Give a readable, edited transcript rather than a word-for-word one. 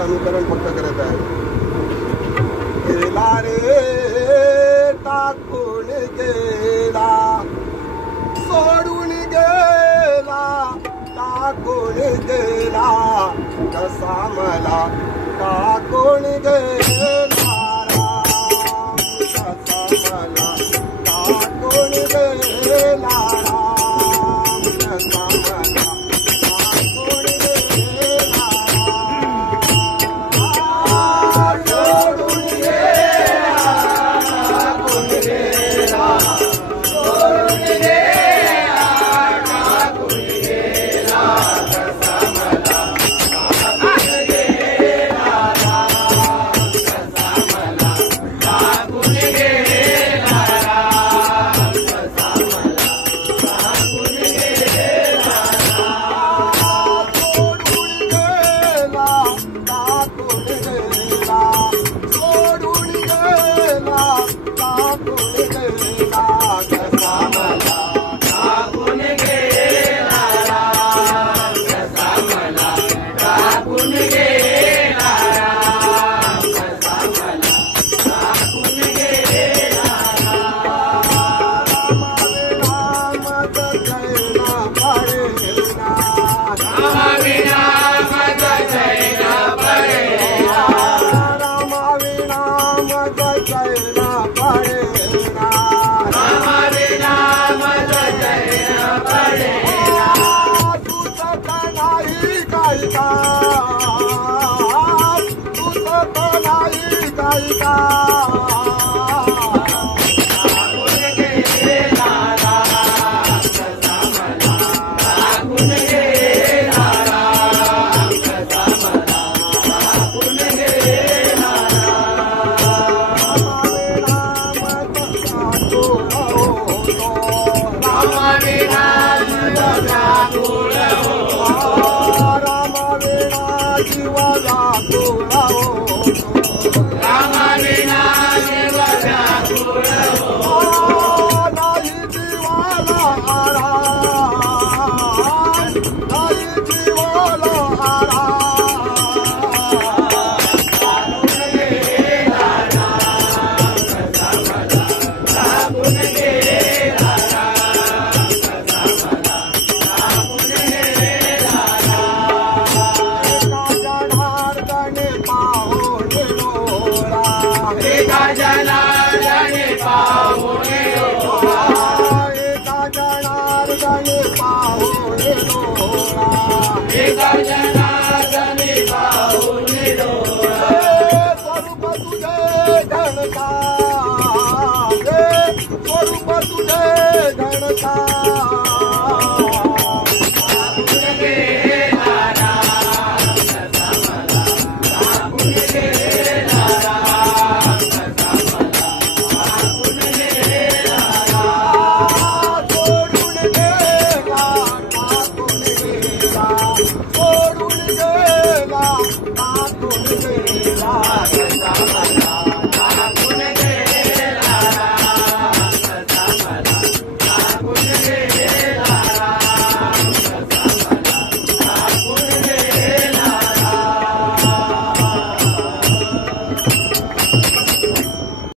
अनुकरण फक्त करत आहे. गेला रे टाकून गेला, सोडून गेला, टाकून गेला, कसा मला टाकून गेला राम, कसा मला टाकून गेला राम, कसा मला टाकून गेला राम, सोडून गेला, टाकून गेला, सोडून गेला, टाकून गेला, कसा मला टाकून गेला राम, कसा मला टाकून गेला राम, कसा मला टाकून गेला राम, सोडून गेला, टाकून गेला, सोडून गेला, टाकून गेला, कसा मला टाकून गेला राम, कसा मला टाकून गेला राम, कसा मला टाकून गेला राम, राम जैना पडेना, राम विना मग जैना पडेना, राम विना मग जैना पडेना, राम विना मग जैना पडेना, तुझं नाही काही का, तुझं नाही काही का, टाकून गेला राम, कसा मला टाकून गेला राम, कसा मला टाकून गेला राम, राम कसा गोळा होतो, राम विना व्याकुळ होतो, राम विना जीवाला